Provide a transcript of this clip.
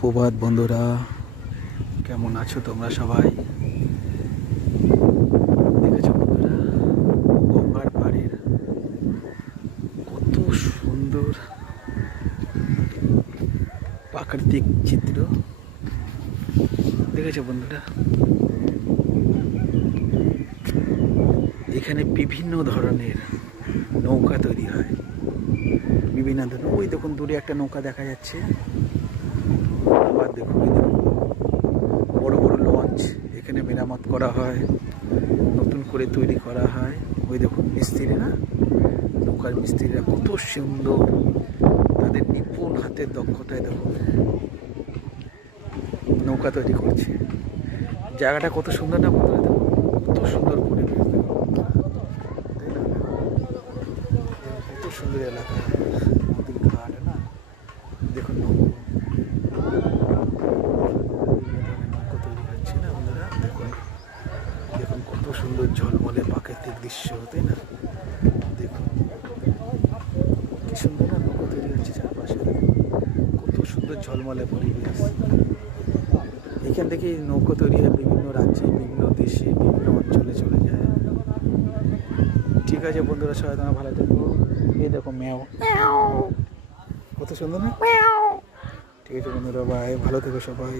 প্রভাত বন্ধুরা, কেমন আছো তোমরা সবাই? দেখেছো বন্ধুরা, গঙ্গার পাড়ের কত সুন্দর প্রাকৃতিক চিত্র। দেখেছো বন্ধুরা, এখানে বিভিন্ন ধরনের নৌকা তৈরি হয়। বিভিন্ন ধরনের, ওই দেখুন দূরে একটা নৌকা দেখা যাচ্ছে। আবার দেখুন ওই দেখুন বড় বড় লঞ্চ এখানে মেরামত করা হয়, নতুন করে তৈরি করা হয়। ওই দেখুন মিস্ত্রিরা, নৌকার মিস্ত্রিরা কত সুন্দর তাদের নিপুণ হাতের দক্ষতায় দেখুন নৌকা তৈরি করছে। জায়গাটা কত সুন্দর না বন্ধুরা, দেখুন কত সুন্দর পরিবেশ, দেখুন কত সুন্দর এলাকা, নদীর ঘাট না, দেখুন নৌকা তৈরি হচ্ছে না বন্ধুরা। দেখুন দেখুন কত সুন্দর ঝলমলে প্রাকৃতিক দৃশ্য, তাই না? দেখুন কি সুন্দর না নৌকা তৈরি হচ্ছে চারপাশে, কত সুন্দর ঝলমলে পরিবেশ। এখান থেকে নৌকা তৈরি হয় বিভিন্ন রাজ্যে, বিভিন্ন দেশে, বিভিন্ন অঞ্চলে চলে যায়। ঠিক আছে বন্ধুরা, সবাই তোমরা ভালো থাকবো। এই দেখো ম্যাও, কত সুন্দর না? ঠিক আছে বন্ধুরা, বাই, ভালো থেকো সবাই।